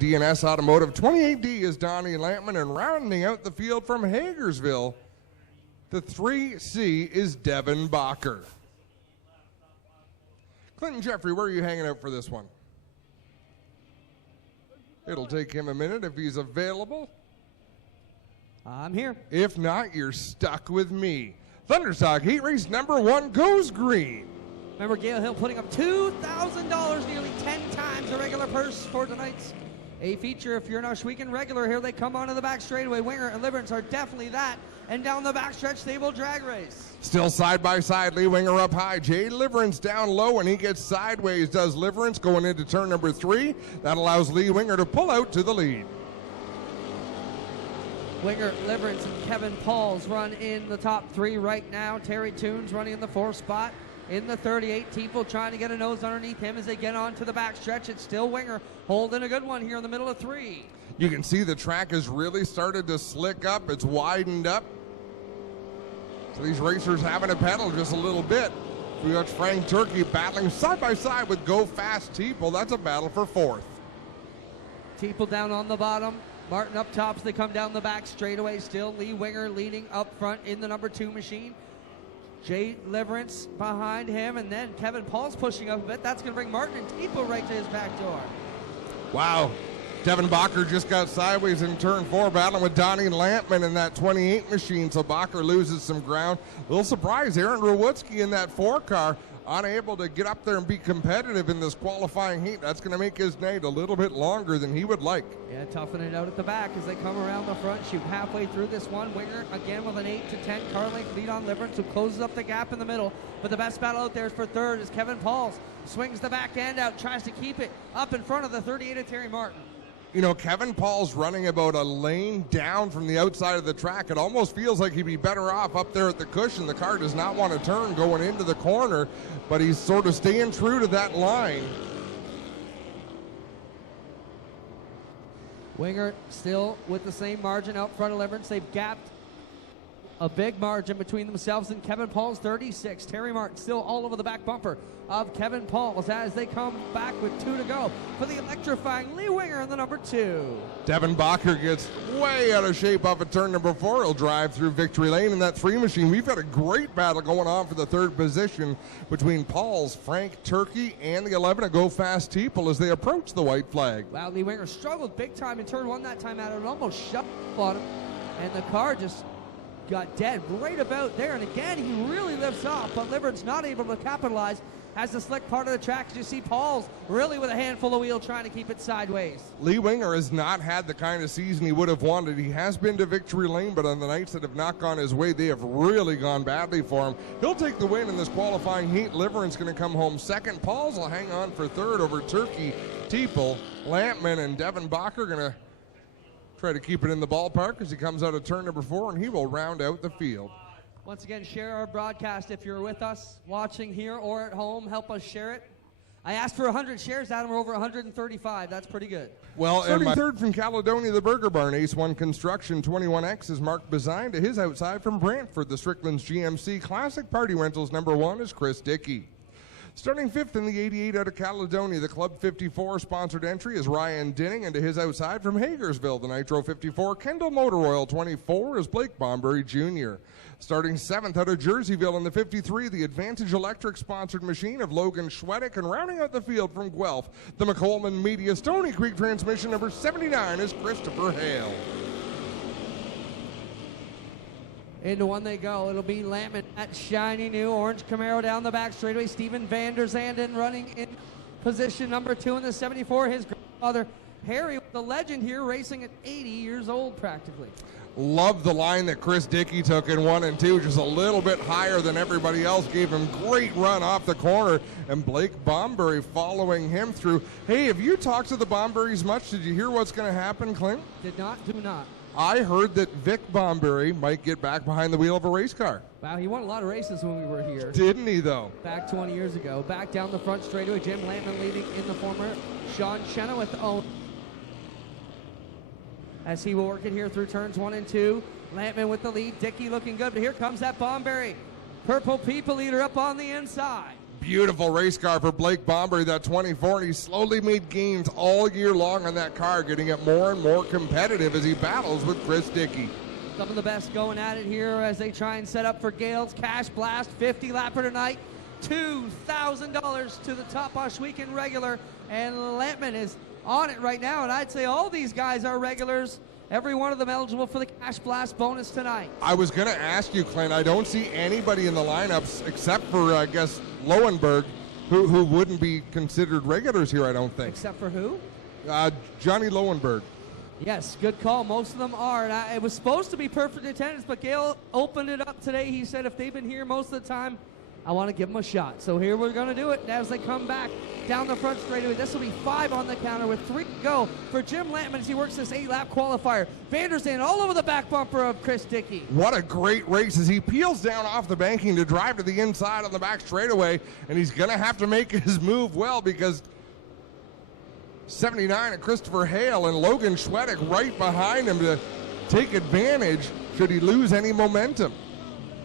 DNS Automotive. 28D is Donnie Lampman, and rounding out the field from Hagersville, the 3C is Devin Bacher. Clinton Jeffrey, where are you hanging out for this one? It'll take him a minute if he's available. I'm here. If not, you're stuck with me. Thunderstock heat race number 1 goes green. Remember Gale Hill putting up $2,000, nearly 10 times the regular purse for tonight's A feature. If you're an Oshwegan regular, here they come onto the back straightaway. Winger and Liverance are definitely that. And down the backstretch, they will drag race. Still side by side, Lee Winger up high. Jay Liverance down low, and he gets sideways, does Liverance, going into turn number 3. That allows Lee Winger to pull out to the lead. Winger, Liverance, and Kevin Pauls run in the top 3 right now. Terry Toons running in the 4th spot. In the 38, Teeple trying to get a nose underneath him as they get on to the backstretch. It's still Winger holding a good one here in the middle of 3. You can see the track has really started to slick up. It's widened up. So these racers having to pedal just a little bit. We got Frank Turkey battling side by side with Go Fast Teeple. That's a battle for 4th. Teeple down on the bottom. Martin up top as they come down the back straightaway. Still Lee Winger leading up front in the number 2 machine. Jay Liverance behind him, and then Kevin Paul's pushing up a bit. That's going to bring Martin and Teeple right to his back door. Wow. Devin Bacher just got sideways in turn 4, battling with Donnie Lampman in that 28 machine, so Bacher loses some ground. A little surprise, Aaron Rowutsky in that 4 car, unable to get up there and be competitive in this qualifying heat. That's going to make his night a little bit longer than he would like. Yeah, toughing it out at the back as they come around the front, shoot halfway through this one. Winger again with an 8 to 10 car length lead on Liverance, who closes up the gap in the middle. But the best battle out there is for 3rd as Kevin Pauls swings the back end out, tries to keep it up in front of the 38 of Terry Martin. You know, Kevin Paul's running about a lane down from the outside of the track. It almost feels like he'd be better off up there at the cushion. The car does not want to turn going into the corner, but he's sort of staying true to that line. Winger still with the same margin out front of Liverance. They've gapped a big margin between themselves and Kevin Paul's 36. Terry Martin still all over the back bumper of Kevin Pauls as they come back with 2 to go for the electrifying Lee Winger in the number 2. Devin Bacher gets way out of shape off at turn number 4. He'll drive through victory lane in that 3 machine. We've got a great battle going on for the 3rd position between Pauls, Frank Turkey, and the 11 of Go Fast Teeple as they approach the white flag. Wow, Lee Winger struggled big time in turn 1 that time out. It almost shut on him, and the car just got dead right about there. And again, he really lifts off, but Liverance not able to capitalize. Has the slick part of the track. As you see, Pauls really with a handful of wheel trying to keep it sideways. Lee Winger has not had the kind of season he would have wanted. He has been to victory lane, but on the nights that have not gone his way, they have really gone badly for him. He'll take the win in this qualifying heat. Liverance going to come home 2nd. Pauls will hang on for 3rd over Turkey, Teeple, Lampman, and Devin Bacher going to try to keep it in the ballpark as he comes out of turn number 4, and he will round out the field. Once again, share our broadcast if you're with us watching here or at home. Help us share it. I asked for 100 shares, Adam. We're over 135. That's pretty good. Well, starting 3rd from Caledonia, the Burger Barn, Ace 1 Construction 21X is Mark Bazine. To his outside from Brantford, the Strickland's GMC Classic Party Rentals number 1 is Chris Dickey. Starting 5th in the 88 out of Caledonia, the Club 54 sponsored entry is Ryan Dinning, and to his outside from Hagersville, the Nitro 54 Kendall Motor Oil 24 is Blake Bombury Jr. Starting 7th out of Jerseyville in the 53, the Advantage Electric sponsored machine of Logan Schwedick, and rounding out the field from Guelph, the McColeman Media Stony Creek transmission number 79 is Christopher Hale. Into one they go. It'll be Lampman at shiny new orange Camaro down the back straightaway. Steven van der Zanden running in position number 2 in the 74. His grandfather, Harry, the legend here, racing at 80 years old practically. Love the line that Chris Dickey took in 1 and 2, just a little bit higher than everybody else. Gave him great run off the corner, and Blake Bombury following him through. Hey, have you talked to the Bomburys much? Did you hear what's going to happen, Clint? Did not, do not. I heard that Vic Bombury might get back behind the wheel of a race car. Wow, he won a lot of races when we were here. Didn't he, though? Back 20 years ago. Back down the front straightaway. Jim Lampman leading in the former. Sean Chenoweth own. As he will work it here through turns 1 and 2. Lampman with the lead. Dickey looking good, but here comes that Bombury. Purple People Eater up on the inside. beautiful race car for Blake Bomberry, that 24, and he slowly made gains all year long on that car, getting it more and more competitive as he battles with Chris Dickey. Some of the best going at it here as they try and set up for Gale's Cash Blast 50 lapper tonight. $2,000 to the Top Wash Weekend regular, and Lampman is on it right now, and I'd say all these guys are regulars. Every one of them eligible for the Cash Blast bonus tonight. I was going to ask you, Clint, I don't see anybody in the lineups except for, I guess, Lowenberg, who wouldn't be considered regulars here, I don't think. Except for who? Johnny Lowenberg. Yes, good call. Most of them are. And it was supposed to be perfect attendance, but Gale opened it up today. He said if they've been here most of the time, I want to give them a shot. So here we're going to do it as they come back down the front straightaway. This will be 5 on the counter with 3 to go for Jim Lampman as he works this 8-lap qualifier. Vanderzand all over the back bumper of Chris Dickey. What a great race as he peels down off the banking to drive to the inside on the back straightaway, and he's going to have to make his move well because 79 at Christopher Hale and Logan Schwedick right behind him to take advantage should he lose any momentum.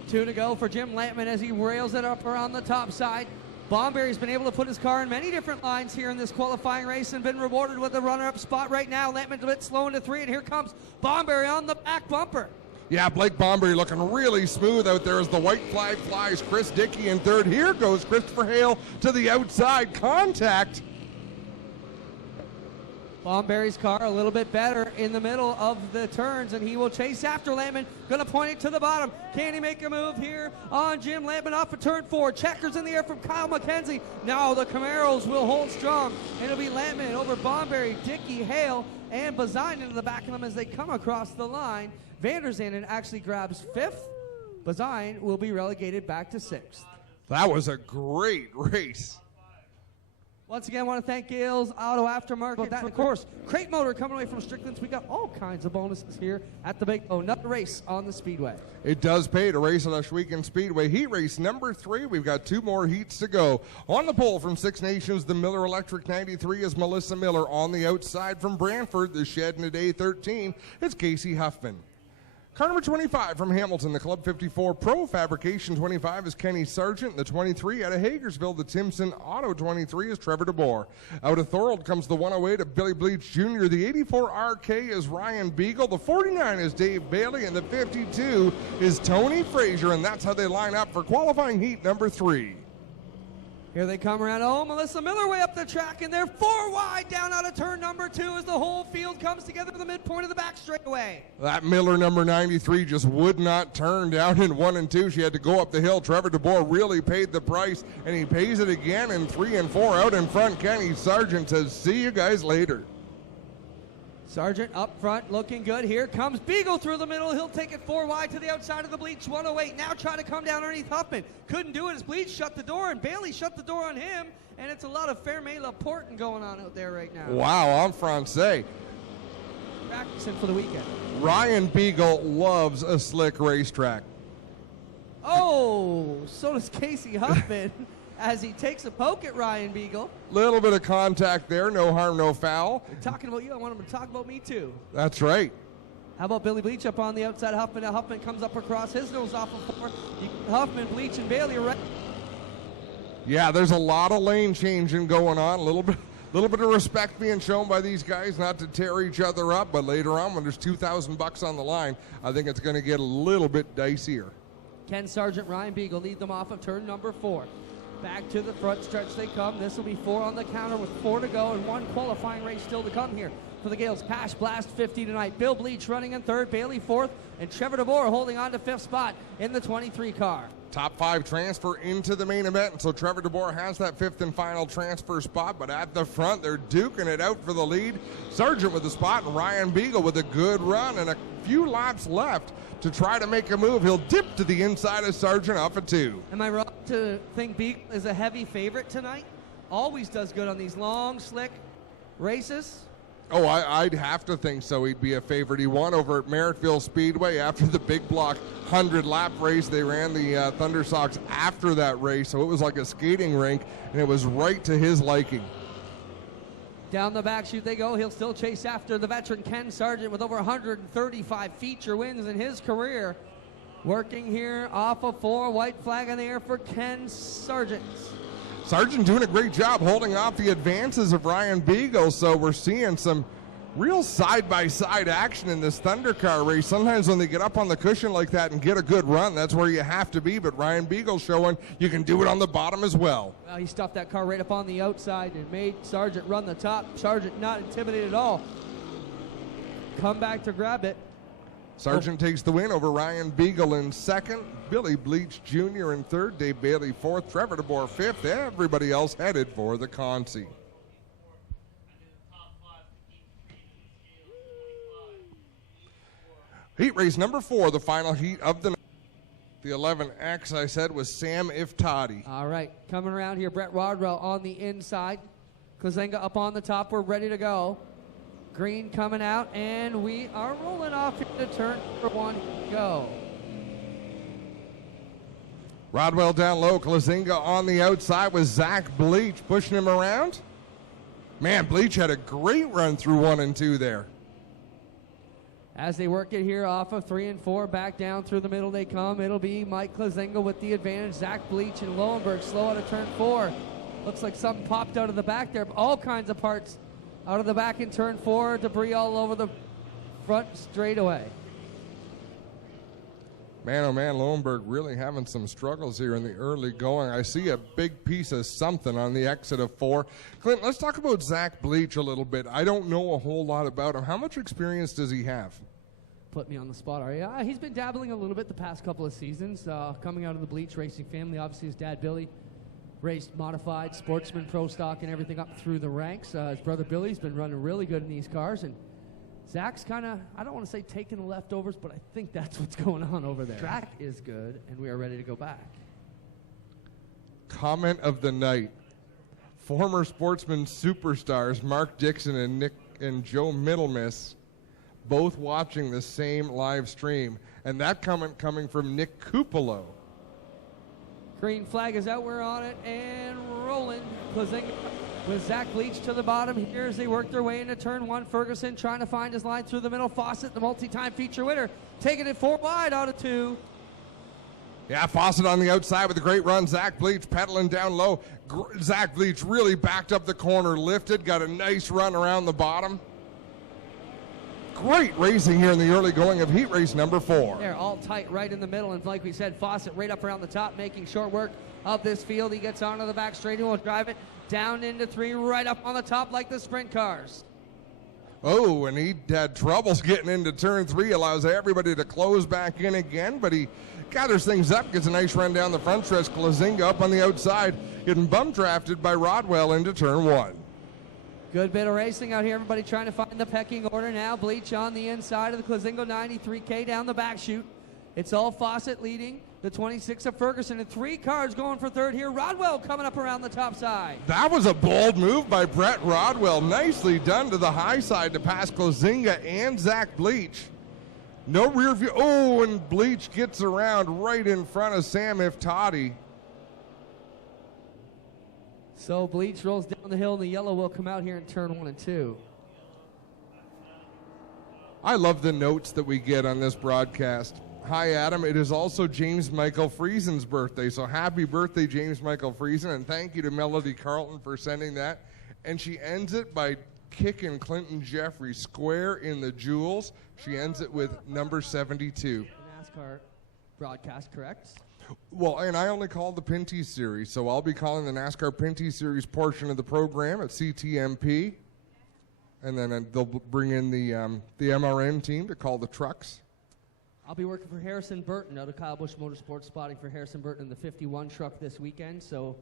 2 to go for Jim Lampman as he rails it up around the top side. Bomberry's been able to put his car in many different lines here in this qualifying race and been rewarded with a runner-up spot right now. Lampman's a bit slow into 3, and here comes Bomberry on the back bumper. Yeah, Blake Bomberry looking really smooth out there as the white flag flies. Chris Dickey in 3rd. Here goes Christopher Hale to the outside. Contact. Bomberry's car a little bit better in the middle of the turns, and he will chase after Lampman. Going to point it to the bottom. Can he make a move here on Jim Lampman off of turn 4? Checkers in the air from Kyle McKenzie. Now the Camaros will hold strong, and it'll be Lampman over Bomberry, Dickey, Hale, and Bazine into the back of them as they come across the line. Vanderzanden actually grabs 5th. Bazine will be relegated back to 6th. That was a great race. Once again, I want to thank Gale's Auto Aftermarket. That, of course, Crate Motor coming away from Strickland's. We got all kinds of bonuses here at the big another race on the Speedway. It does pay to race on Weekend Speedway. Heat race number 3. We've got 2 more heats to go. On the pole from Six Nations, the Miller Electric 93 is Melissa Miller. On the outside from Brantford, the Shed in a day 13, it's Casey Huffman. Car number 25 from Hamilton, the Club 54 Pro Fabrication 25 is Kenny Sargent. The 23 out of Hagersville, the Timson Auto 23 is Trevor DeBoer. Out of Thorold comes the 108 of Billy Bleach Jr. The 84 RK is Ryan Beagle. The 49 is Dave Bailey, and the 52 is Tony Frazier, and that's how they line up for qualifying heat number 3. Here they come around. Oh, Melissa Miller way up the track, and they're 4 wide down out of turn number 2 as the whole field comes together to the midpoint of the back straightaway. That Miller number 93 just would not turn down in 1 and 2. She had to go up the hill. Trevor DeBoer really paid the price, and he pays it again in 3 and 4. Out in front, Kenny Sargent says, see you guys later. Sargent up front looking good. Here comes Beagle through the middle. He'll take it 4 wide to the outside of the Bleach 108. Now trying to come down underneath Huffman. Couldn't do it as Bleach shut the door, and Bailey shut the door on him. And it's a lot of Ferme Laporte going on out there right now. Wow, I'm Francais. Practicing for the weekend. Ryan Beagle loves a slick racetrack. Oh, so does Casey Huffman as he takes a poke at Ryan Beagle. Little bit of contact there, no harm, no foul. Talking about you, I want him to talk about me too. That's right. How about Billy Bleach up on the outside? Huffman. Now Huffman comes up across his nose off of 4. Huffman, Bleach, and Bailey are right. Yeah, there's a lot of lane changing going on. A little bit of respect being shown by these guys, not to tear each other up. But later on, when there's $2,000 on the line, I think it's going to get a little bit dicier. Ken Sargent, Ryan Beagle lead them off of turn number 4. Back to the front stretch they come. This will be 4 on the counter with 4 to go and 1 qualifying race still to come here for the Gales Cash Blast 50 tonight. Bill Bleach running in 3rd, Bailey 4th, and Trevor DeBoer holding on to 5th spot in the 23 car. Top 5 transfer into the main event, and so Trevor DeBoer has that 5th and final transfer spot, but at the front, they're duking it out for the lead. Sargent with the spot, and Ryan Beagle with a good run, and a few laps left to try to make a move. He'll dip to the inside of Sargent off of 2. Am I wrong to think Beagle is a heavy favorite tonight? Always does good on these long, slick races. Oh, I'd have to think so. He'd be a favorite. He won over at Merrittville Speedway after the big block 100-lap race. They ran the Thunderstocks after that race, so it was like a skating rink, and it was right to his liking. Down the back chute they go. He'll still chase after the veteran Ken Sargent with over 135 feature wins in his career. Working here off of 4, white flag in the air for Ken Sargent. Sargent doing a great job holding off the advances of Ryan Beagle, so we're seeing some real side-by-side action in this Thunder car race. Sometimes when they get up on the cushion like that and get a good run, that's where you have to be, but Ryan Beagle showing you can do it on the bottom as well. Well, he stopped that car right up on the outside and made Sargent run the top. Sargent not intimidated at all. Come back to grab it. Sargent takes the win over Ryan Beagle in second, Billy Bleach Jr. in third, Dave Bailey fourth, Trevor DeBoer fifth. Everybody else headed for the Consi. Heat race number 4, the final heat of the night. The 11X, I said, was Sam Iftadi. All right, coming around here, Brett Rodwell on the inside. Klazenga up on the top, we're ready to go. Green coming out, and we are rolling off into turn number 1, go. Rodwell down low, Klazenga on the outside with Zach Bleach pushing him around. Man, Bleach had a great run through 1 and 2 there. As they work it here off of 3 and 4, back down through the middle they come. It'll be Mike Klazenga with the advantage. Zach Bleach and Lowenberg slow out of turn 4. Looks like something popped out of the back there. All kinds of parts out of the back in turn 4. Debris all over the front straightaway. Man, oh man, Lowenberg really having some struggles here in the early going. I see a big piece of something on the exit of 4. Clint, let's talk about Zach Bleach a little bit. I don't know a whole lot about him. How much experience does he have? Put me on the spot, are you? He's been dabbling a little bit the past couple of seasons, coming out of the Bleach racing family. Obviously, his dad, Billy, raced modified, sportsman, pro stock, and everything up through the ranks. His brother, Billy's been running really good in these cars, and Zach's kind of, I don't want to say taking the leftovers, but I think that's what's going on over there. Track is good, and we are ready to go back. Comment of the night. Former Sportsman superstars Mark Dixon and Joe Middlemiss both watching the same live stream. And that comment coming from Nick Cupolo. Green flag is out, we're on it, and rolling. Klazenga with Zach Bleach to the bottom here as they work their way into turn 1. Ferguson trying to find his line through the middle. Fawcett, the multi-time feature winner, taking it 4 wide out of 2. Yeah, Fawcett on the outside with a great run. Zach Bleach pedaling down low. Zach Bleach really backed up the corner, lifted, got a nice run around the bottom. Great racing here in the early going of heat race number 4. They're all tight right in the middle, and like we said, Fawcett right up around the top, making short work of this field. He gets onto the back straight and will drive it down into 3, right up on the top like the sprint cars. Oh, and he had troubles getting into turn 3, allows everybody to close back in again, but he gathers things up, gets a nice run down the front stretch. Klazenga up on the outside, getting bum drafted by Rodwell into turn 1. Good bit of racing out here. Everybody trying to find the pecking order now. Bleach on the inside of the Klazenga 93K down the back chute. It's all Fawcett leading. The 26 of Ferguson and 3 cars going for third here. Rodwell coming up around the top side. That was a bold move by Brett Rodwell. Nicely done to the high side to pass Klazenga and Zach Bleach. No rear view. Oh, and Bleach gets around right in front of Sam Iftadi. So Bleach rolls down the hill, and the yellow will come out here in turn 1 and 2. I love the notes that we get on this broadcast. Hi, Adam. It is also James Michael Friesen's birthday, so happy birthday, James Michael Friesen, and thank you to Melody Carlton for sending that. And she ends it by kicking Clinton Jeffrey square in the jewels. She ends it with number 72. NASCAR broadcast, correct? Well, and I only called the Pinty Series, so I'll be calling the NASCAR Pinty Series portion of the program at CTMP, and then they'll bring in the MRN team to call the trucks. I'll be working for Harrison Burton out of Kyle Busch Motorsports, spotting for Harrison Burton in the 51 truck this weekend, so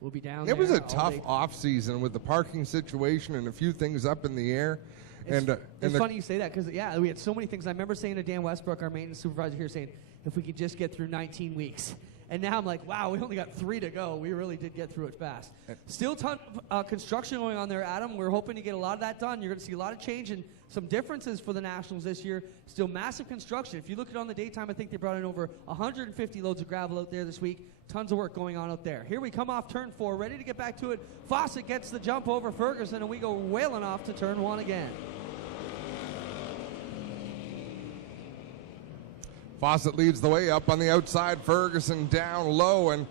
we'll be down there. It was a tough off-season with the parking situation and a few things up in the air. It's funny you say that because, yeah, we had so many things. I remember saying to Dan Westbrook, our maintenance supervisor here, saying, if we could just get through 19 weeks. And now I'm like, wow, we only got 3 to go. We really did get through it fast. Still ton of construction going on there, Adam. We're hoping to get a lot of that done. You're going to see a lot of change and some differences for the Nationals this year. Still massive construction. If you look at it on the daytime, I think they brought in over 150 loads of gravel out there this week. Tons of work going on out there. Here we come off turn 4, ready to get back to it. Fawcett gets the jump over Ferguson, and we go wailing off to turn 1 again. Fawcett leads the way up on the outside. Ferguson down low, and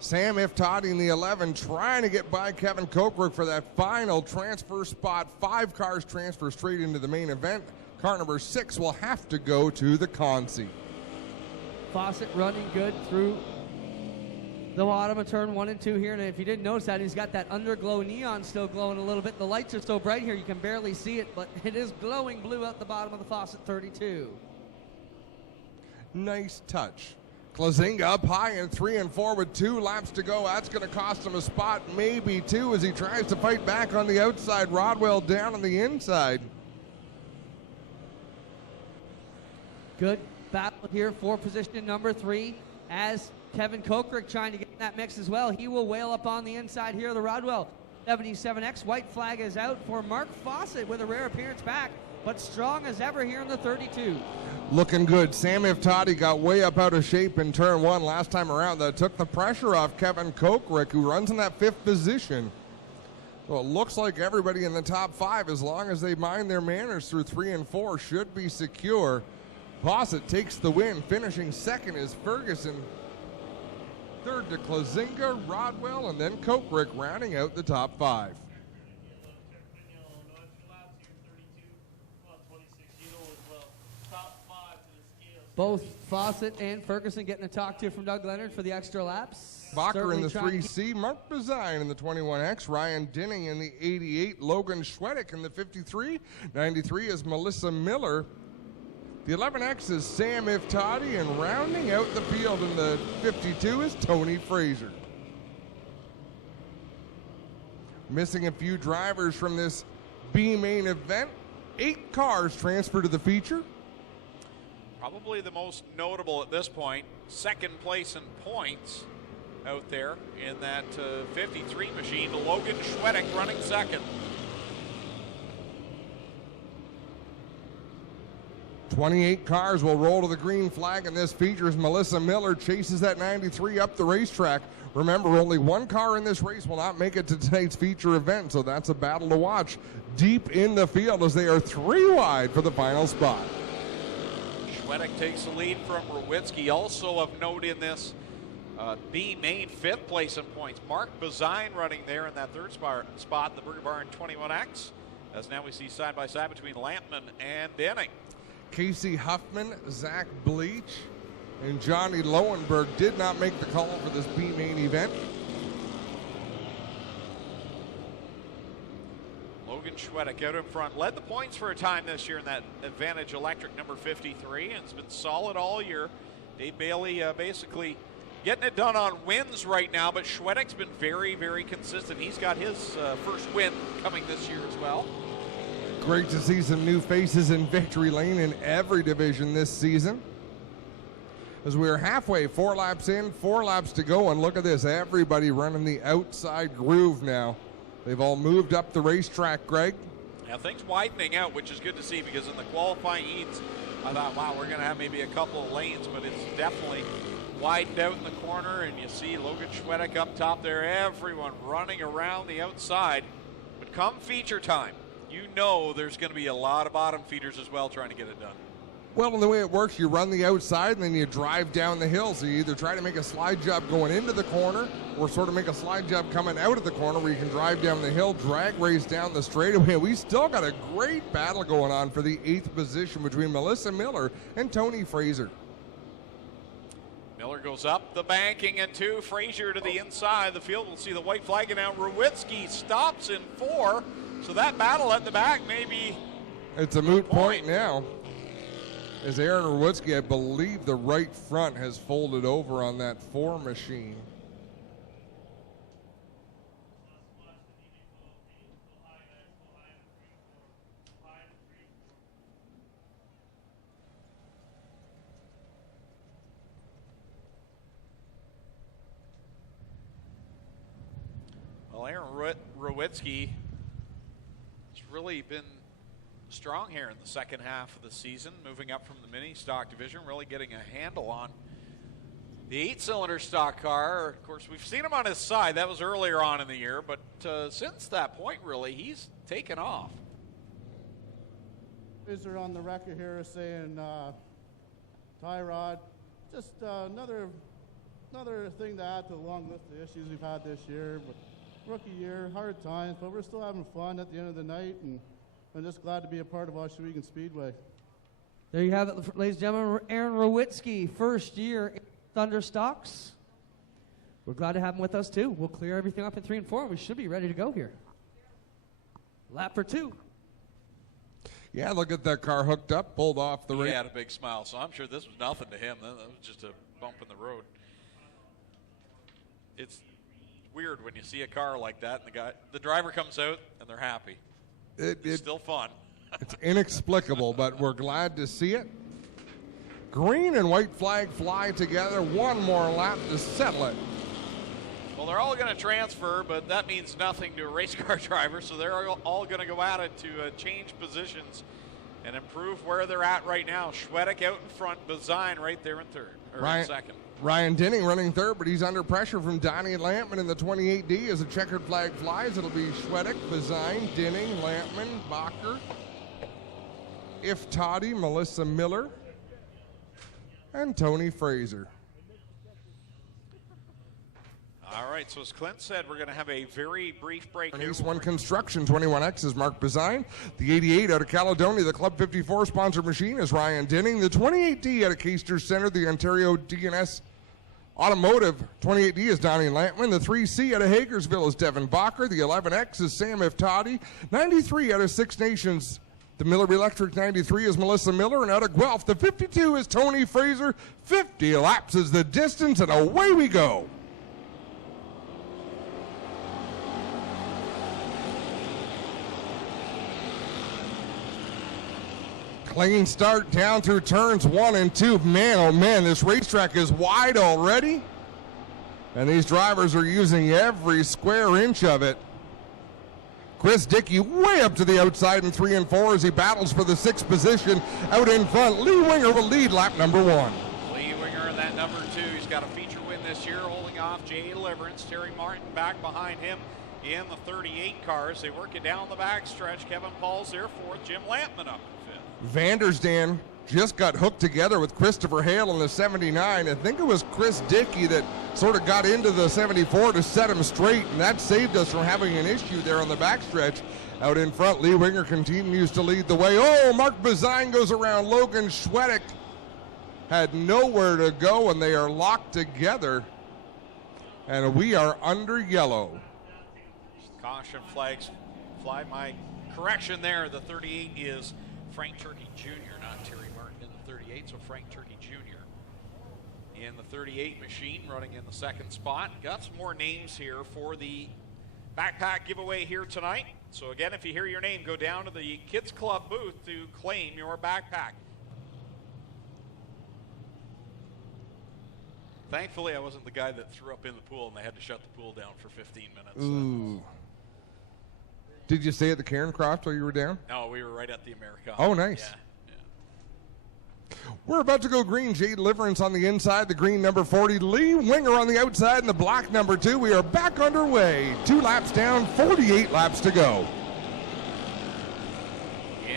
Sam Iftati in the 11 trying to get by Kevin Kokrick for that final transfer spot. 5 cars transfer straight into the main event. Car number 6 will have to go to the Consi. Fawcett running good through the bottom of turn 1 and 2 here. And if you didn't notice that, he's got that underglow neon still glowing a little bit. The lights are so bright here you can barely see it, but it is glowing blue out the bottom of the Fawcett 32. Nice touch. Klazinga up high in 3 and 4 with 2 laps to go. That's going to cost him a spot, maybe 2, as he tries to fight back on the outside. Rodwell down on the inside. Good battle here for position number 3 as Kevin Kokrick trying to get in that mix as well. He will wail up on the inside here of the Rodwell 77X. White flag is out for Mark Fawcett with a rare appearance back, but strong as ever here in the 32. Looking good. Sam Iftati got way up out of shape in turn 1 last time around. That took the pressure off Kevin Kokrick, who runs in that 5th position. Well, it looks like everybody in the top 5, as long as they mind their manners through 3 and 4, should be secure. Fawcett takes the win. Finishing 2nd is Ferguson. 3rd to Klazinga, Rodwell, and then Kokrick rounding out the top 5. Both Fawcett and Ferguson getting a talk to from Doug Leonard for the extra laps. Bacher in the 3C, Mark Bazine in the 21X, Ryan Dinning in the 88, Logan Schwedick in the 53. 93 is Melissa Miller. The 11X is Sam Iftati, and rounding out the field in the 52 is Tony Fraser. Missing a few drivers from this B main event. 8 cars transfer to the feature. Probably the most notable at this point, 2nd place in points out there in that 53 machine. Logan Schwedick running 2nd. 28 cars will roll to the green flag, and this features Melissa Miller chases that 93 up the racetrack. Remember, only 1 car in this race will not make it to tonight's feature event, so that's a battle to watch deep in the field as they are 3 wide for the final spot. Schwedick takes the lead from Rowitsky. Also of note in this B main 5th place in points. Mark Bazine running there in that 3rd spot, the Burger Barn 21X. As now we see side by side between Lampman and Denning. Casey Huffman, Zach Bleach, and Johnny Lowenberg did not make the call for this B main event. Logan Schwedick out in front. Led the points for a time this year in that Advantage Electric number 53, and it's been solid all year. Dave Bailey basically getting it done on wins right now, but Schwedick's been very, very consistent. He's got his first win coming this year as well. Great to see some new faces in victory lane in every division this season. As we are halfway, 4 laps in, 4 laps to go, and look at this, everybody running the outside groove now. They've all moved up the racetrack, Greg. Yeah, things widening out, which is good to see, because in the qualifying heats, I thought, wow, we're going to have maybe a couple of lanes, but it's definitely widened out in the corner, and you see Logan Schwedick up top there, everyone running around the outside. But come feature time, you know there's going to be a lot of bottom feeders as well trying to get it done. Well, and the way it works, you run the outside and then you drive down the hill. So you either try to make a slide job going into the corner or sort of make a slide job coming out of the corner where you can drive down the hill, drag race down the straightaway. We still got a great battle going on for the 8th position between Melissa Miller and Tony Fraser. Miller goes up the banking and 2. Frazier to the inside. The field will see the white flag, and now Rowitsky stops in 4. So that battle at the back maybe it's a moot point now. As Aaron Rowitsky, I believe the right front has folded over on that 4 machine. Well, Aaron Rowitsky has really been strong here in the second half of the season, moving up from the mini stock division, really getting a handle on the 8-cylinder stock car. Of course, we've seen him on his side. That was earlier on in the year, but since that point, really, he's taken off. Is on the record here saying, Tyrod, just another another thing to add to the long list of issues we've had this year. But rookie year, hard times, but we're still having fun at the end of the night, and I'm just glad to be a part of Oshawegan Speedway. There you have it, ladies and gentlemen. Aaron Rowitsky, first year in Thunderstocks. We're glad to have him with us, too. We'll clear everything up in 3 and 4, and we should be ready to go here. Lap for 2. Yeah, look at that car hooked up, pulled off the He race. had a big smile, so I'm sure this was nothing to him. That was just a bump in the road. It's weird when you see a car like that, and the driver comes out, and they're happy. It's still fun. It's inexplicable, but we're glad to see it. Green and white flag fly together. One more lap to settle it. Well, they're all going to transfer, but that means nothing to a race car driver, so they're all going to go at it to change positions and improve where they're at right now. Schwedek out in front, Bazine right there in third, or in second. Ryan Dinning running third, but he's under pressure from Donnie Lampman in the 28D as a checkered flag flies. It'll be Schwedek, Bazine, Dinning, Lampman, Bacher, Iftadi, Melissa Miller, and Tony Fraser. All right, so as Clint said, we're going to have a very brief break here. Ace 1 Construction, 21X is Mark Bazine. The 88 out of Caledonia, the Club 54 sponsored machine is Ryan Dinning. The 28D out of Keister Center, the Ontario DNS Automotive 28D is Donnie Lampman. The 3C out of Hagersville is Devin Bacher. The 11X is Sam Iftadi. 93 out of Six Nations, the Miller Electric 93 is Melissa Miller. And out of Guelph, the 52 is Tony Fraser. 50 laps is the distance, and away we go. Clean start down through turns 1 and 2. Man, oh man, this racetrack is wide already. And these drivers are using every square inch of it. Chris Dickey way up to the outside in 3 and 4 as he battles for the 6th position. Out in front, Lee Winger will lead lap number 1. Lee Winger in that number 2. He's got a feature win this year, holding off Jay Deliverance. Terry Martin back behind him in the 38 cars. They work it down the backstretch. Kevin Paul's there 4th. Jim Lampman up in 5th. Vandersdam just got hooked together with Christopher Hale in the 79. I think it was Chris Dickey that sort of got into the 74 to set him straight, and that saved us from having an issue there on the backstretch. Out in front, Lee Winger continues to lead the way. Oh, Mark Bazine goes around. Logan Schwedek had nowhere to go, and they are locked together, and we are under yellow. Caution flags fly. My correction there, the 38 is Frank Turkey Jr., not Terry Martin in the 38, so Frank Turkey Jr. in the 38 machine, running in the 2nd spot. Got some more names here for the backpack giveaway here tonight. So again, if you hear your name, go down to the Kids Club booth to claim your backpack. Thankfully, I wasn't the guy that threw up in the pool and they had to shut the pool down for 15 minutes. Ooh. Did you stay at the Cairncroft while you were down? No, we were right at the Americana. Oh, nice. Yeah. We're about to go green. Jay Deliverance on the inside, the green number 40. Lee Winger on the outside, and the black number 2. We are back underway. 2 laps down, 48 laps to go.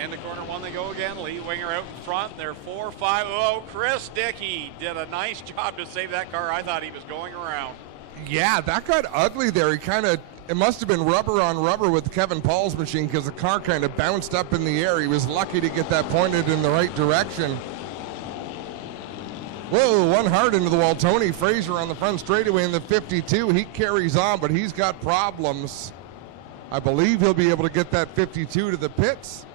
Into corner 1 they go again. Lee Winger out in front. They're 4, 5. Oh, Chris Dickey did a nice job to save that car. I thought he was going around. Yeah, that got ugly there. It must have been rubber on rubber with Kevin Paul's machine because the car kind of bounced up in the air. He was lucky to get that pointed in the right direction. Whoa, one hard into the wall. Tony Fraser on the front straightaway in the 52. He carries on, but he's got problems. I believe he'll be able to get that 52 to the pits.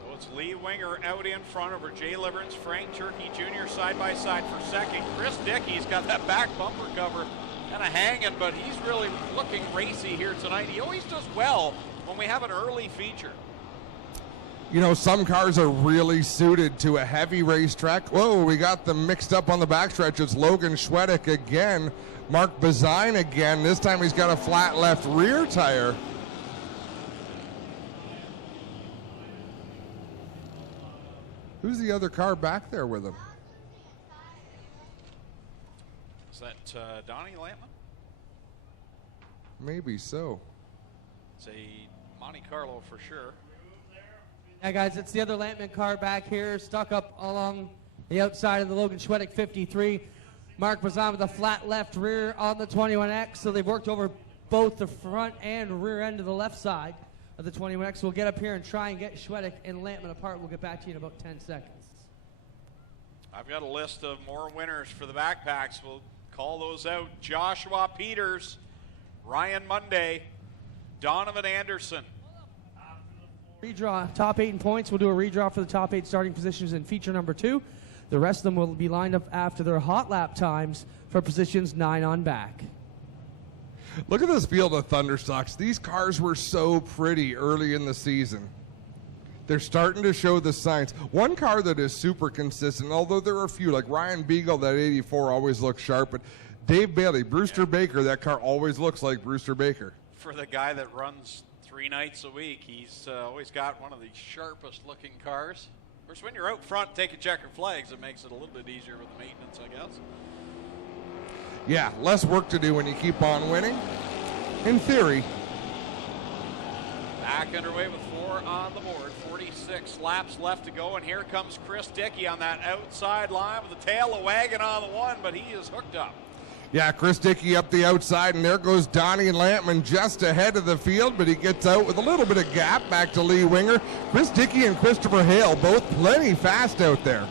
So it's Lee Winger out in front over Jay Liverance, Frank Turkey Jr. side by side for second. Chris Dickey's got that back bumper cover kind of hanging, but he's really looking racy here tonight. He always does well when we have an early feature. You know, some cars are really suited to a heavy racetrack. Whoa, we got them mixed up on the backstretch. It's Logan Schwedek again. Mark Bazine again. This time he's got a flat left rear tire. Who's the other car back there with him? Is that Donnie Lampman? Maybe so. It's a Monte Carlo for sure. Yeah, guys, it's the other Lampman car back here, stuck up along The outside of the Logan Schwedek 53. Mark Bazan with a flat left rear on the 21X. So they've worked over both the front and rear end of the left side of the 21X. We'll get up here and try and get Schwedek and Lampman apart. We'll get back to you in about 10 seconds. I've got a list of more winners for the backpacks. We'll call those out. Joshua Peters, Ryan Monday, Donovan Anderson. Redraw, top 8 in points. We'll do a redraw for the top 8 starting positions in feature number 2. The rest of them will be lined up after their hot lap times for positions 9 on back. Look at this field of Thunderstocks. These cars were so pretty early in the season. They're starting to show the signs. One car that is super consistent, although there are a few, like Ryan Beagle, that 84 always looks sharp, but Dave Bailey, Brewster Baker, that car always looks like Brewster Baker. For the guy that runs 3 nights a week, he's always got one of the sharpest looking cars. Of course, when you're out front taking checkered flags, it makes it a little bit easier with the maintenance, I guess. Yeah, less work to do when you keep on winning. In theory. Back underway with 4 on the board. 46 laps left to go, and here comes Chris Dickey on that outside line with the tail of wagon on the one, but he is hooked up. Yeah, Chris Dickey up the outside, and there goes Donnie Lampman just ahead of the field, but he gets out with a little bit of gap back to Lee Winger. Chris Dickey and Christopher Hale both plenty fast out there.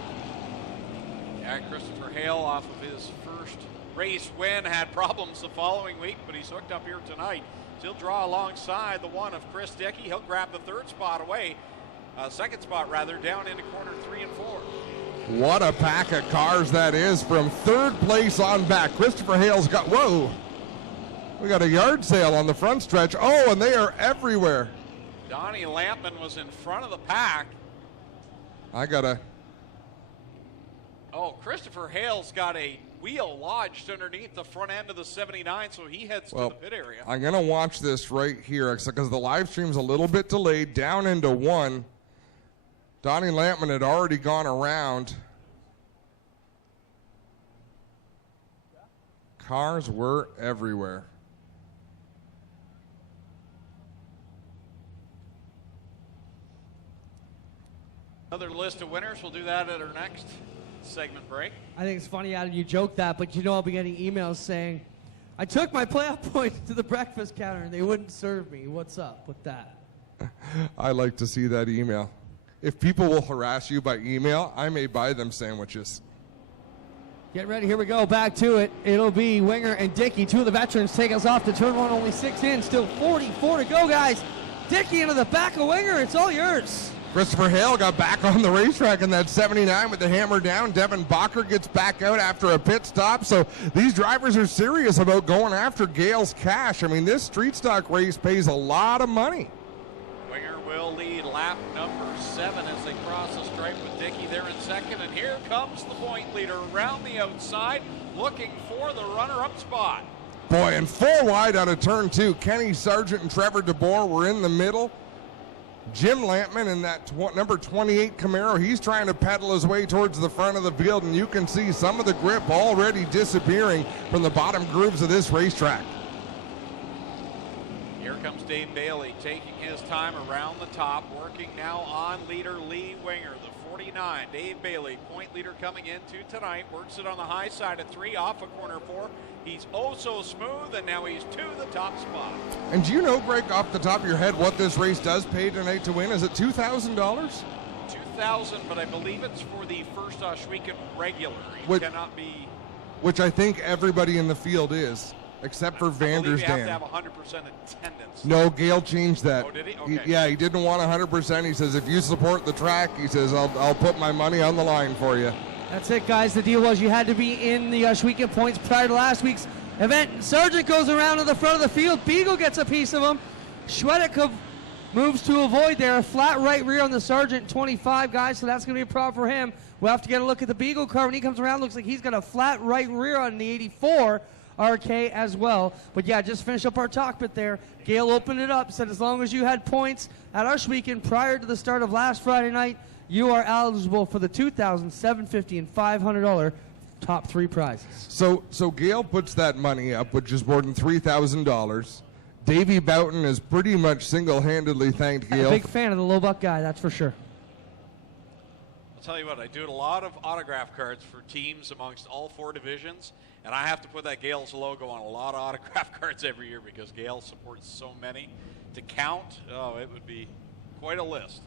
Yeah, Christopher Hale off of his first race win had problems the following week, but he's hooked up here tonight. He'll draw alongside the one of Chris Dickey. He'll grab the third spot away, second spot rather, down into corner 3 and 4. What a pack of cars that is from third place on back. Christopher Hale's got, whoa, we got a yard sale on the front stretch. Oh, and they are everywhere. Donnie Lampman was in front of the pack. Oh, Christopher Hale's got a wheel lodged underneath the front end of the 79, so he heads to the pit area. I'm going to watch this right here because the live stream's a little bit delayed. Down into 1. Donnie Lampman had already gone around. Cars were everywhere. Another list of winners. We'll do that at our next segment break. I think it's funny, Adam, you joke that, but you know I'll be getting emails saying, I took my playoff points to the breakfast counter and they wouldn't serve me. What's up with that? I like to see that email. If people will harass you by email, I may buy them sandwiches. Get ready, here we go, back to it. It'll be Winger and Dickey, 2 of the veterans, take us off to turn 1, only 6 in, still 44 to go, guys. Dickey into the back of Winger, it's all yours. Christopher Hale got back on the racetrack in that 79 with the hammer down. Devin Bacher gets back out after a pit stop. So these drivers are serious about going after Gale's cash. I mean, this street stock race pays a lot of money. Winger will lead lap number 7 as they cross the stripe with Dickey there in second. And here comes the point leader around the outside looking for the runner-up spot. Boy, and 4 wide out of turn 2. Kenny Sargent and Trevor DeBoer were in the middle. Jim Lampman in that number 28 Camaro, he's trying to pedal his way towards the front of the field, and you can see some of the grip already disappearing from the bottom grooves of this racetrack. Here comes Dave Bailey taking his time around the top, working now on leader Lee Winger, the 49. Dave Bailey, point leader coming into tonight, works it on the high side of 3, off of corner 4. He's oh so smooth, and now he's to the top spot. And do you know, Greg, off the top of your head, what this race does pay tonight to win? Is it $2,000? $2,000, but I believe it's for the first Oshweekend regular. It cannot be. Which I think everybody in the field is, except for Vandersdam. I believe you have to have 100% attendance. No, Gale changed that. Oh, did he? Okay. Yeah, he didn't want 100%. He says, if you support the track, he says, I'll put my money on the line for you. That's it, guys. The deal was you had to be in the Oshweekend points prior to last week's event. Sargent goes around to the front of the field. Beagle gets a piece of him. Schwedek moves to avoid there. A flat right rear on the Sargent 25, guys, so that's going to be a problem for him. We'll have to get a look at the Beagle car when he comes around. Looks like he's got a flat right rear on the 84 RK as well. But yeah, just finish up our talk bit there. Gale opened it up, said as long as you had points at Oshweekend prior to the start of last Friday night, you are eligible for the $2,000, $750, and $500 top 3 prizes. So Gale puts that money up, which is more than $3,000. Davey Boughton has pretty much single-handedly thanked Gale. I'm a big fan of the low buck guy, that's for sure. I'll tell you what, I do a lot of autograph cards for teams amongst all 4 divisions, and I have to put that Gale's logo on a lot of autograph cards every year because Gale supports so many. To count, oh, it would be quite a list.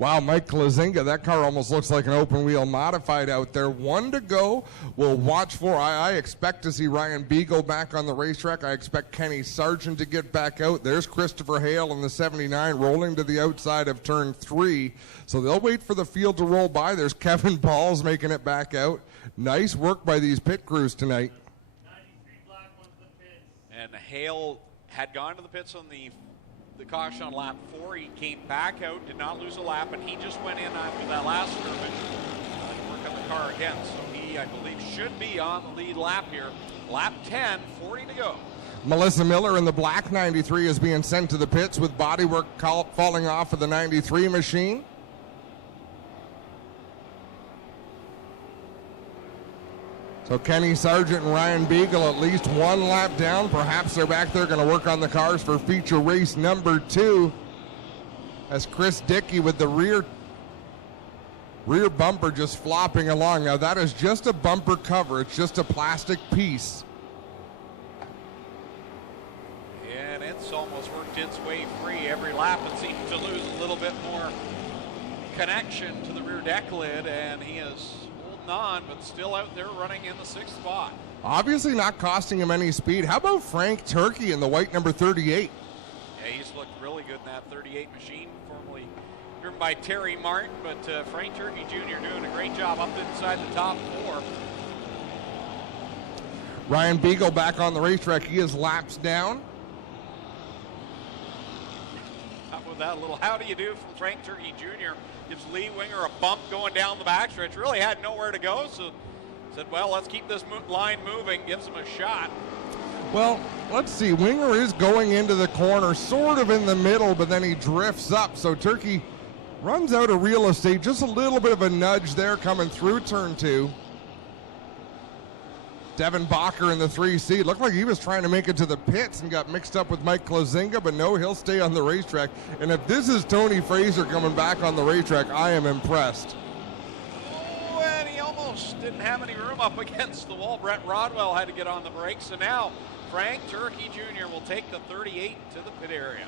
Wow, Mike Klazinga, that car almost looks like an open wheel modified out there. 1 to go. We'll watch for. I expect to see Ryan Beagle back on the racetrack. I expect Kenny Sargent to get back out. There's Christopher Hale in the 79 rolling to the outside of turn 3. So they'll wait for the field to roll by. There's Kevin Balls making it back out. Nice work by these pit crews tonight. 93 black went to the pits. And Hale had gone to the pits on the caution on lap 4. He came back out, did not lose a lap, and he just went in after that last skirmish to work on the car again. So he, I believe, should be on the lead lap here. Lap 10, 40 to go. Melissa Miller in the black 93 is being sent to the pits with bodywork falling off of the 93 machine. So Kenny Sargent and Ryan Beagle at least 1 lap down. Perhaps they're back there going to work on the cars for feature race number 2. As Chris Dickey with the rear bumper just flopping along. Now that is just a bumper cover. It's just a plastic piece. And it's almost worked its way free. Every lap it seems to lose a little bit more connection to the rear deck lid, and he is on, but still out there running in the 6th spot. Obviously not costing him any speed. How about Frank Turkey in the white number 38? Yeah, he's looked really good in that 38 machine, formerly driven by Terry Martin, but Frank Turkey Jr. doing a great job up inside the top 4. Ryan Beagle back on the racetrack. He is laps down. With that little how do you do from Frank Turkey Jr. Gives Lee Winger a bump going down the backstretch. Really had nowhere to go, so said, well, let's keep this line moving, gives him a shot. Well, let's see. Winger is going into the corner, sort of in the middle, but then he drifts up. So Turkey runs out of real estate. Just a little bit of a nudge there coming through turn 2. Devin Bacher in the 3C. Looked like he was trying to make it to the pits and got mixed up with Mike Klazinga, but no, he'll stay on the racetrack. And if this is Tony Fraser coming back on the racetrack, I am impressed. Oh, and he almost didn't have any room up against the wall. Brett Rodwell had to get on the brakes, so now Frank Turkey Jr. will take the 38 to the pit area.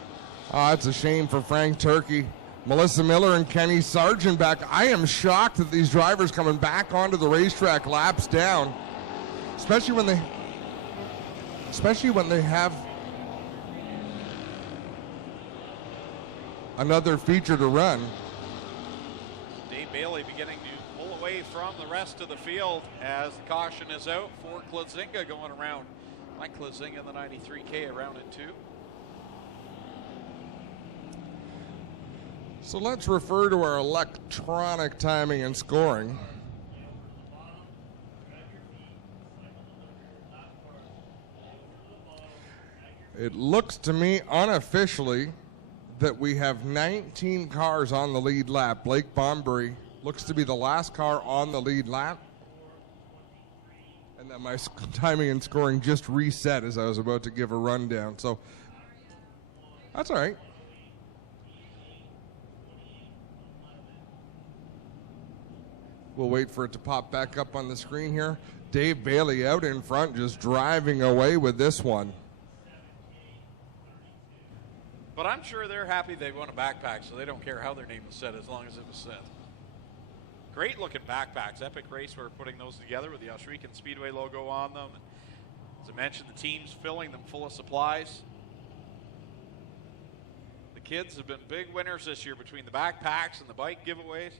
Oh, it's a shame for Frank Turkey. Melissa Miller and Kenny Sargent back. I am shocked that these drivers coming back onto the racetrack laps down. Especially when they have another feature to run. Dave Bailey beginning to pull away from the rest of the field as the caution is out for Klazinga going around. Mike Klazinga in the 93K around in 2. So let's refer to our electronic timing and scoring. It looks to me unofficially that we have 19 cars on the lead lap. Blake Bombury looks to be the last car on the lead lap. And that my timing and scoring just reset as I was about to give a rundown. So that's all right. We'll wait for it to pop back up on the screen here. Dave Bailey out in front, just driving away with this one. But I'm sure they're happy they won a backpack, so they don't care how their name was said as long as it was said. Great looking backpacks. Epic Racewear putting those together with the Oshwegan Speedway logo on them. As I mentioned, the team's filling them full of supplies. The kids have been big winners this year between the backpacks and the bike giveaways.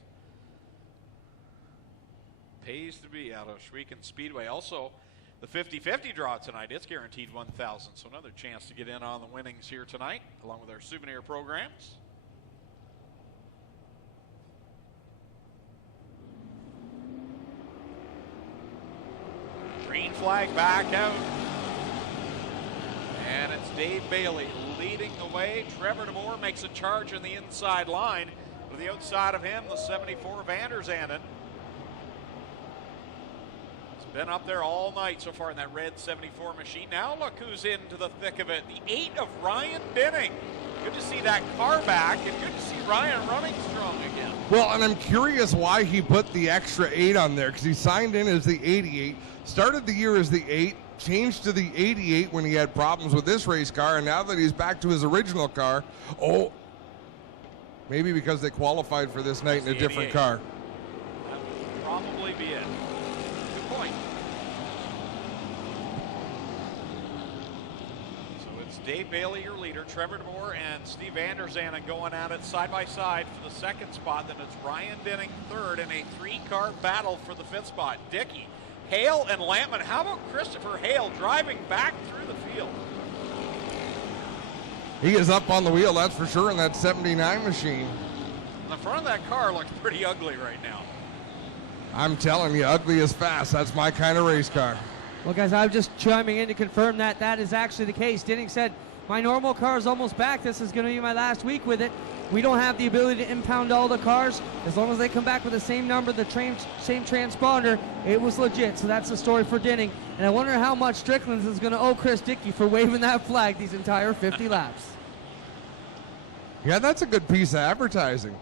Pays to be out of Oshwegan Speedway. Also, the 50-50 draw tonight, it's guaranteed 1,000. So another chance to get in on the winnings here tonight, along with our souvenir programs. Green flag back out. And it's Dave Bailey leading the way. Trevor DeBoer makes a charge on the inside line. To the outside of him, the 74 Van der Zanden. been up there all night so far in that red 74 machine. Now look who's into the thick of it. The 8 of Ryan Denning. Good to see that car back, and good to see Ryan running strong again. Well, and I'm curious why he put the extra 8 on there, because he signed in as the 88, started the year as the 8, changed to the 88 when he had problems with this race car, and now that he's back to his original car, maybe because they qualified for this night in a different car. That would probably be it. Good point. So it's Dave Bailey, your leader, Trevor DeMoore and Steve Anderson going at it side by side for the second spot. Then it's Ryan Denning third in a 3-car battle for the 5th spot. Dickey, Hale, and Lampman. How about Christopher Hale driving back through the field? He is up on the wheel, that's for sure, in that 79 machine. And the front of that car looks pretty ugly right now. I'm telling you, ugly is fast. That's my kind of race car. Well, guys, I'm just chiming in to confirm that that is actually the case. Denning said, my normal car is almost back. This is going to be my last week with it. We don't have the ability to impound all the cars. As long as they come back with the same number, the same transponder, it was legit. So that's the story for Denning. And I wonder how much Strickland's is going to owe Chris Dickey for waving that flag these entire 50 laps. Yeah, that's a good piece of advertising.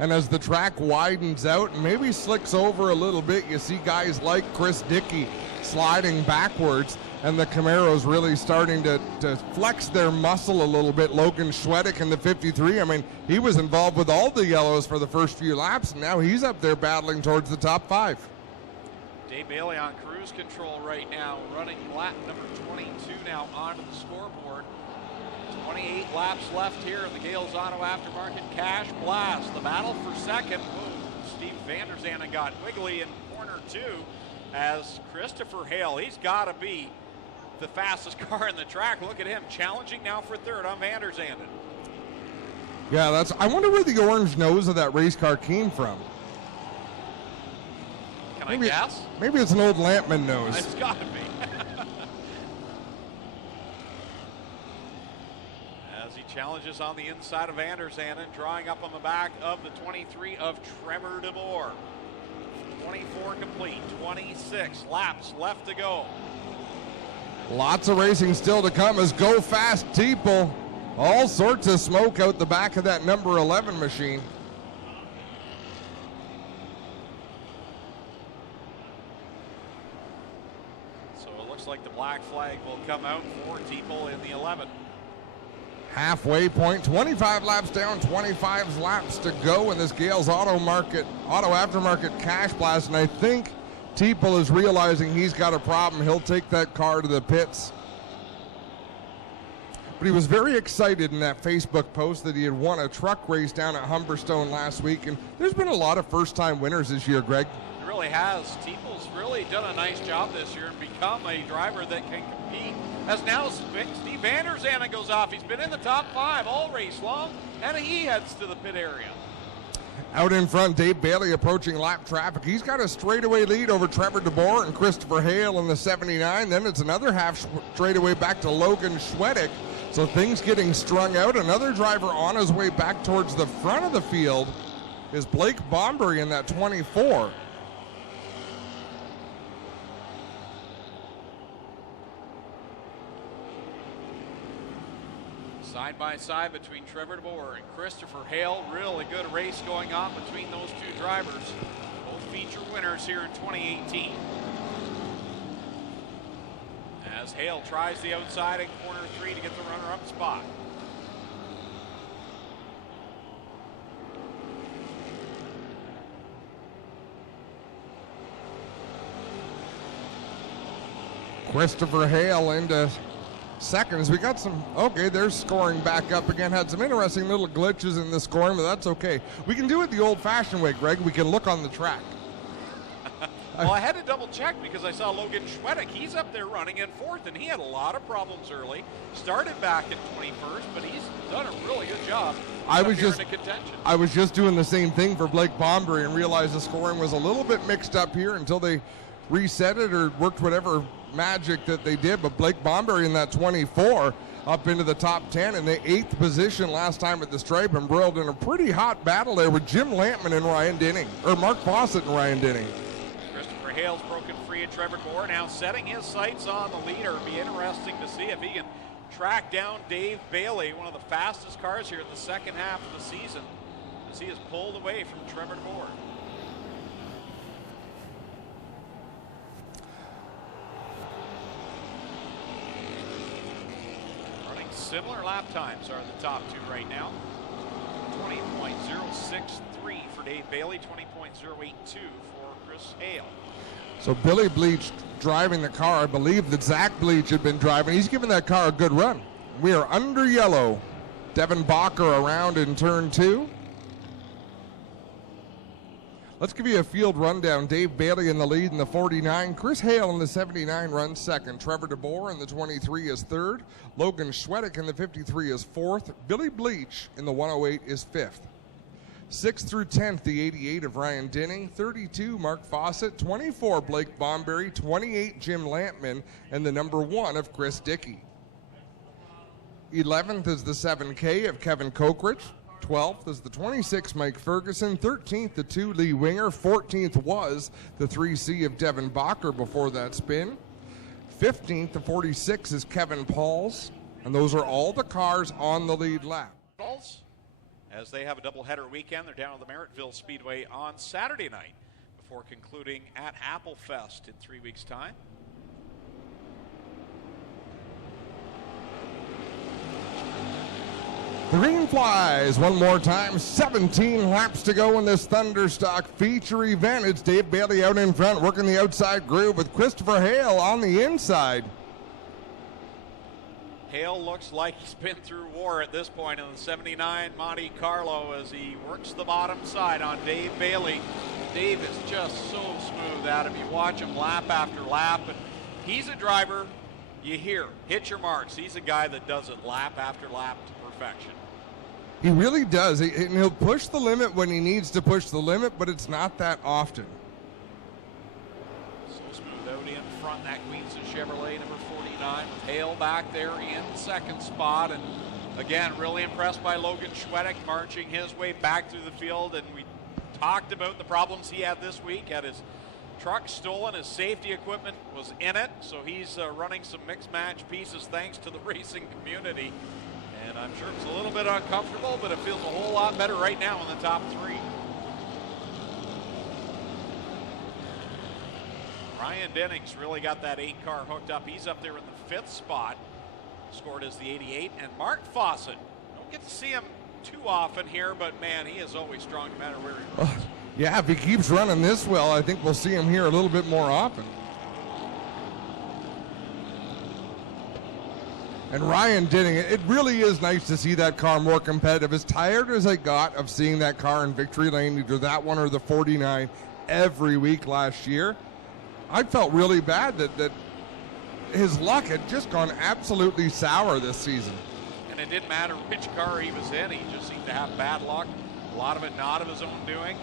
And as the track widens out and maybe slicks over a little bit, you see guys like Chris Dickey sliding backwards, and the Camaros really starting to flex their muscle a little bit. Logan Schwedick in the 53, I mean, he was involved with all the yellows for the first few laps, and now he's up there battling towards the top 5. Dave Bailey on cruise control right now, running lap number 22 now onto the scoreboard. 28 laps left here in the Gale's Auto Aftermarket Cash Blast. The battle for second. Steve Vanderzanden got wiggly in corner 2 as Christopher Hale, he's got to be the fastest car in the track. Look at him challenging now for third on Vanderzanden. Yeah, I wonder where the orange nose of that race car came from. Can I guess? Maybe it's an old Lampman nose. It's got to be. As he challenges on the inside of Vanderzanden, drawing up on the back of the 23 of Trevor DeMoore. 24 complete, 26 laps left to go. Lots of racing still to come as Go Fast Teeple. All sorts of smoke out the back of that number 11 machine. So it looks like the black flag will come out for Teeple in the 11. Halfway point, 25 laps down, 25 laps to go in this Gale's Auto Aftermarket Cash Blast, and I think Teeple is realizing he's got a problem. He'll take that car to the pits. But he was very excited in that Facebook post that he had won a truck race down at Humberstone last week, and there's been a lot of first-time winners this year, Greg. It really has. Teeple's really done a nice job this year and become a driver that can compete. As now Steve Vanderzanden goes off. He's been in the top 5 all race long, and he heads to the pit area. Out in front, Dave Bailey approaching lap traffic. He's got a straightaway lead over Trevor DeMoore and Christopher Hale in the 79. Then it's another half straightaway back to Logan Schwedick. So things getting strung out. Another driver on his way back towards the front of the field is Blake Bombery in that 24. Side by side between Trevor DeMoore and Christopher Hale. Really good race going on between those two drivers. Both feature winners here in 2018. As Hale tries the outside in corner 3 to get the runner-up spot. Christopher Hale into seconds. We got some, okay, they're scoring back up again. Had some interesting little glitches in the scoring, but that's okay. We can do it the old-fashioned way, Greg. We can look on the track. Well, I had to double check because I saw Logan Schwedick. He's up there running in 4th, and he had a lot of problems early. Started back at 21st, but he's done a really good job. I was just doing the same thing for Blake Bombery and realized the scoring was a little bit mixed up here until they reset it or worked whatever magic that they did. But Blake Bombery in that 24 up into the top 10 in the 8th position last time at the stripe, and embroiled in a pretty hot battle there with Jim Lampman and Ryan Denning, or Mark Fawcett and Ryan Denning. Christopher Hale's broken free of Trevor Gore, now setting his sights on the leader. It'll be interesting to see if he can track down Dave Bailey, one of the fastest cars here in the second half of the season, as he is pulled away from Trevor Gore. Running similar lap times are the top two right now. 20.063 for Dave Bailey, 20.082 for Chris Hale. So Billy Bleach driving the car. I believe that Zach Bleach had been driving. He's given that car a good run. We are under yellow. Devin Bacher around in turn 2. Let's give you a field rundown. Dave Bailey in the lead in the 49. Chris Hale in the 79 runs second. Trevor DeBoer in the 23 is third. Logan Schwedick in the 53 is fourth. Billy Bleach in the 108 is fifth. 6th through 10th, the 88 of Ryan Dinning. 32, Mark Fawcett. 24, Blake Bomberry. 28, Jim Lampman. And the number 1 of Chris Dickey. 11th is the 7K of Kevin Cockridge. 12th is the 26, Mike Ferguson. 13th, the 2, Lee Winger. 14th was the 3C of Devin Bacher before that spin. 15th, the 46 is Kevin Pauls. And those are all the cars on the lead lap. As they have a doubleheader weekend, they're down at the Merrittville Speedway on Saturday night before concluding at Applefest in 3 weeks' time. The green flies one more time. 17 laps to go in this Thunderstock feature event. It's Dave Bailey out in front, working the outside groove with Christopher Hale on the inside. Hale looks like he's been through war at this point in the 79 Monte Carlo as he works the bottom side on Dave Bailey. Dave is just so smooth at him. You watch him lap after lap, and he's a driver you hear, hit your marks. He's a guy that does it lap after lap to perfection. He really does. And he'll push the limit when he needs to push the limit, but it's not that often. So smooth out in front, that Queens Chevrolet number 49 with Hale back there in second spot. And again, really impressed by Logan Schwedick marching his way back through the field. And we talked about the problems he had this week. Had his truck stolen, his safety equipment was in it, so he's running some mixed match pieces thanks to the racing community. And I'm sure it's a little bit uncomfortable, but it feels a whole lot better right now in the top three. Ryan Dennings really got that 8 car hooked up. He's up there in the 5th spot, scored as the 88. And Mark Fawcett, don't get to see him too often here, but man, he is always strong no matter where he runs. Yeah, if he keeps running this well, I think we'll see him here a little bit more often. And Ryan Dinning, it really is nice to see that car more competitive. As tired as I got of seeing that car in victory lane, either that one or the 49 every week last year, I felt really bad that his luck had just gone absolutely sour this season. And it didn't matter which car he was in, he just seemed to have bad luck. A lot of it not of his own doing.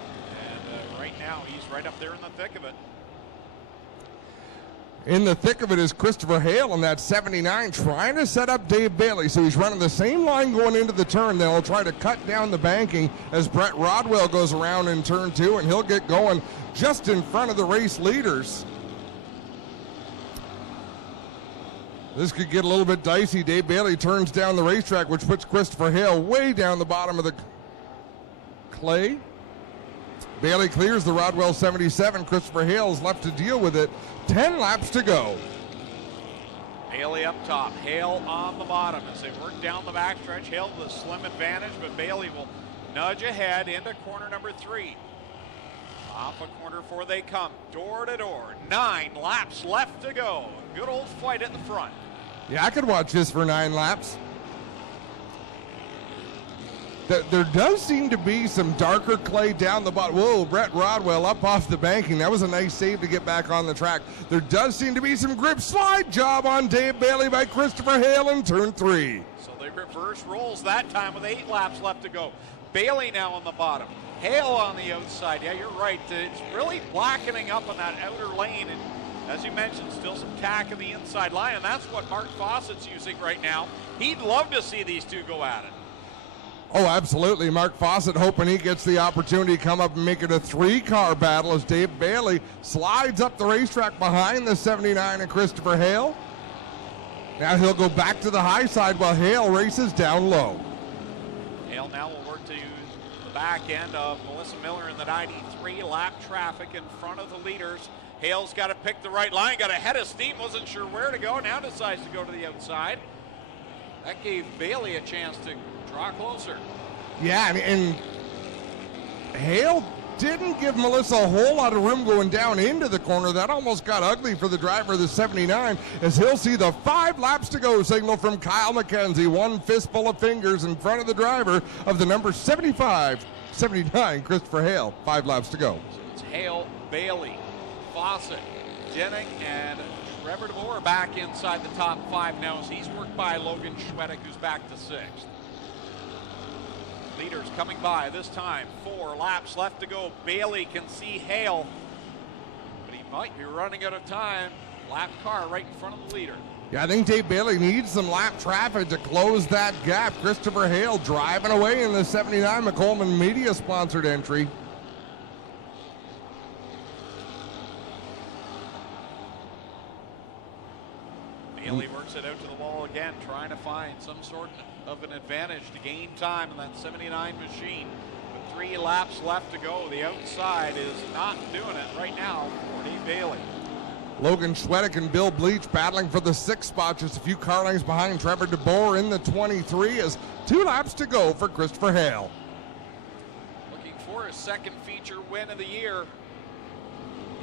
And right now, he's right up there in the thick of it. In the thick of it is Christopher Hale in that 79, trying to set up Dave Bailey. So he's running the same line going into the turn. Then he'll try to cut down the banking as Brett Rodwell goes around in turn 2, and he'll get going just in front of the race leaders. This could get a little bit dicey. Dave Bailey turns down the racetrack, which puts Christopher Hale way down the bottom of the clay. Bailey clears the Rodwell 77. Christopher Hale is left to deal with it. 10 laps to go. Bailey up top, Hale on the bottom as they work down the backstretch. Hale with a slim advantage, but Bailey will nudge ahead into corner number 3. Off a corner 4 they come, door to door. 9 laps left to go. Good old fight at the front. Yeah, I could watch this for 9 laps. There does seem to be some darker clay down the bottom. Whoa, Brett Rodwell up off the banking. That was a nice save to get back on the track. There does seem to be some grip slide job on Dave Bailey by Christopher Hale in turn 3. So they reverse rolls that time with 8 laps left to go. Bailey now on the bottom. Hale on the outside. Yeah, you're right. It's really blackening up on that outer lane. And as you mentioned, still some tack in the inside line. And that's what Mark Fawcett's using right now. He'd love to see these two go at it. Oh, absolutely. Mark Fawcett hoping he gets the opportunity to come up and make it a 3-car battle as Dave Bailey slides up the racetrack behind the 79 and Christopher Hale. Now he'll go back to the high side while Hale races down low. Hale now will work to the back end of Melissa Miller in the 93 lap traffic in front of the leaders. Hale's got to pick the right line, got a head of steam, wasn't sure where to go, now decides to go to the outside. That gave Bailey a chance to draw closer. Yeah, and Hale didn't give Melissa a whole lot of room going down into the corner. That almost got ugly for the driver of the 79 as he'll see the 5 laps to go signal from Kyle McKenzie. One fistful of fingers in front of the driver of the number 79, Christopher Hale. 5 laps to go. So it's Hale, Bailey, Fawcett, Denning, and Trevor DeBoer back inside the top 5 now as he's worked by Logan Schwedick, who's back to 6th. Leaders coming by this time. 4 laps left to go. Bailey can see Hale, but he might be running out of time. Lap car right in front of the leader. Yeah, I think Dave Bailey needs some lap traffic to close that gap. Christopher Hale driving away in the 79 McCollum Media sponsored entry. Bailey works it out to the wall again, trying to find some sort of an advantage to gain time in that 79 machine. With 3 laps left to go, the outside is not doing it right now for Dave Bailey. Logan Schwedick and Bill Bleach battling for the 6th spot, just a few car lengths behind Trevor DeBoer in the 23 as 2 laps to go for Christopher Hale. Looking for his 2nd feature win of the year.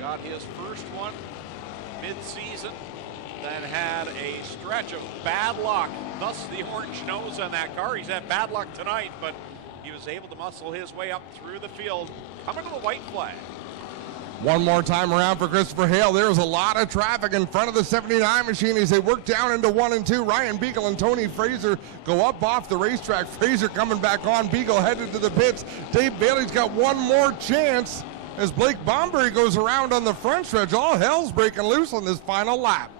Got his first one mid-season. Then had a stretch of bad luck, thus the orange nose on that car. He's had bad luck tonight, but he was able to muscle his way up through the field, coming to the white flag. One more time around for Christopher Hale. There was a lot of traffic in front of the 79 machine as they work down into 1 and 2. Ryan Beagle and Tony Fraser go up off the racetrack. Fraser coming back on. Beagle headed to the pits. Dave Bailey's got one more chance as Blake Bomberry goes around on the front stretch. All hell's breaking loose on this final lap.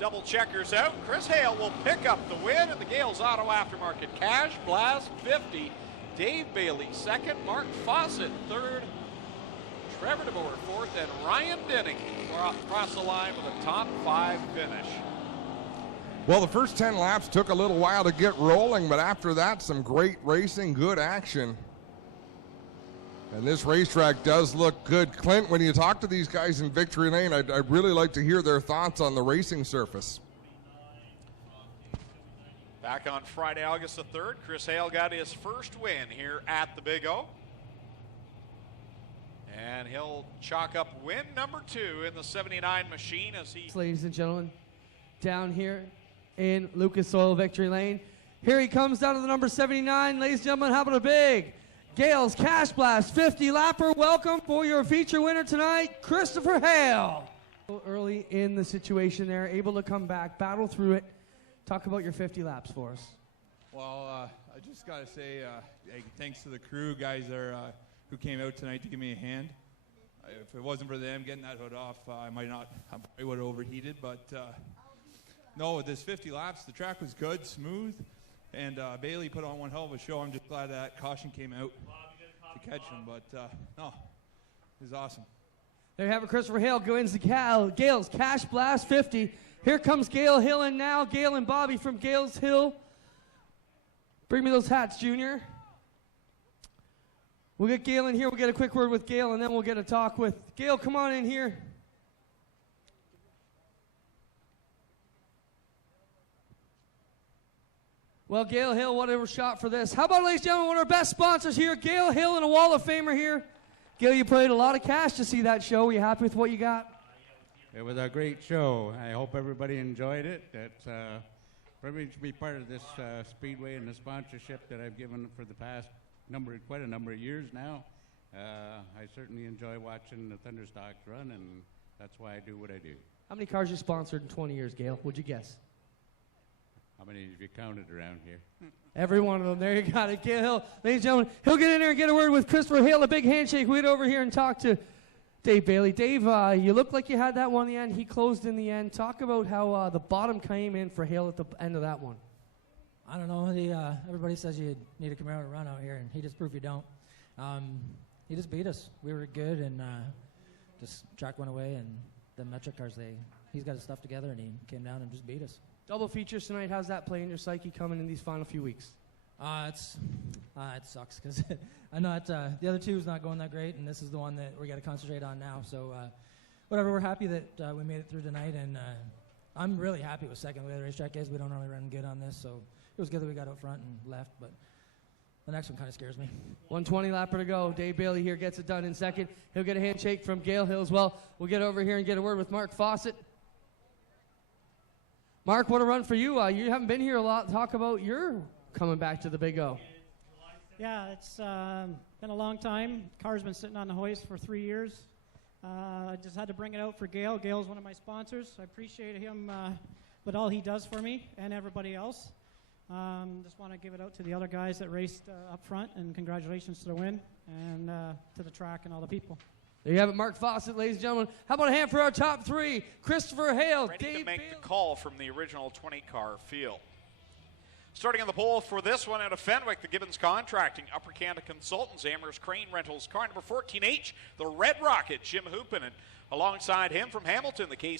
Double checkers out. Chris Hale will pick up the win in the Gale's Auto Aftermarket Cash Blast 50. Dave Bailey 2nd, Mark Fawcett 3rd, Trevor DeBoer 4th, and Ryan Denning across the line with a top 5 finish. Well, the first 10 laps took a little while to get rolling, but after that, some great racing, good action. And this racetrack does look good. Clint, when you talk to these guys in Victory Lane, I'd really like to hear their thoughts on the racing surface. Back on Friday, August the 3rd, Chris Hale got his first win here at the Big O. And he'll chalk up win number 2 in the 79 machine as he... Ladies and gentlemen, down here in Lucas Oil Victory Lane. Here he comes down to the number 79. Ladies and gentlemen, having a big Gale's Cash Blast 50 lapper. Welcome for your feature winner tonight, Christopher Hale. Early in the situation there, able to come back, battle through it. Talk about your 50 laps for us. Well, I just got to say thanks to the crew guys who came out tonight to give me a hand. If it wasn't for them getting that hood off, I probably would have overheated. But no, with this 50 laps, the track was good, smooth. And Bailey put on one hell of a show. I'm just glad that caution came out to catch him. But no, it was awesome. There you have it. Christopher Hale wins the Gale's Cash Blast 50. Here comes Gale Hill in now. Gale and Bobby from Gale's Hill. Bring me those hats, Junior. We'll get Gale in here. We'll get a quick word with Gale, and then we'll get a talk with Gale. Come on in here. Well, Gale Hill, whatever shot for this. How about, ladies and gentlemen, one of our best sponsors here, Gale Hill and a Wall of Famer here. Gale, you paid a lot of cash to see that show. Are you happy with what you got? It was a great show. I hope everybody enjoyed it. It's a privilege to be part of this speedway and the sponsorship that I've given for the past quite a number of years now. I certainly enjoy watching the Thunderstock run, and that's why I do what I do. How many cars you sponsored in 20 years, Gale? Would you guess? How many have you counted around here? Every one of them. There you got it. Gale Hill. Ladies and gentlemen, he'll get in there and get a word with Christopher Hale. A big handshake. We'll get over here and talk to Dave Bailey. Dave, you look like you had that one in the end. He closed in the end. Talk about how the bottom came in for Hale at the end of that one. I don't know. Everybody says you need a Camaro to run out here, and he just proved you don't. He just beat us. We were good, and just track went away, and the metric cars, he's got his stuff together, and he came down and just beat us. Double features tonight. How's that play in your psyche coming in these final few weeks? It sucks because I know the other two is not going that great, and this is the one that we got to concentrate on now. So whatever, we're happy that we made it through tonight, and I'm really happy with second. The way the racetrack is, we don't really run good on this, so it was good that we got out front and left, but the next one kind of scares me. 120 lapper to go. Dave Bailey here gets it done in second. He'll get a handshake from Gale Hill as well. We'll get over here and get a word with Mark Fawcett. Mark, what a run for you. You haven't been here a lot. Talk about your coming back to the Big O. Yeah, it's been a long time. Car's been sitting on the hoist for 3 years. I just had to bring it out for Gale. Gale's one of my sponsors. I appreciate him with all he does for me and everybody else. Just want to give it out to the other guys that raced up front, and congratulations to the win and to the track and all the people. There you have it, Mark Fawcett, ladies and gentlemen. How about a hand for our top three? Christopher Hale, Ready Dave to make Bailey. the call from the original 20-car field. Starting on the pole for this one out of Fenwick, the Gibbons Contracting, Upper Canada Consultants, Amherst Crane Rentals, car number 14H, the Red Rocket, Jim Hoopin, and alongside him from Hamilton, the case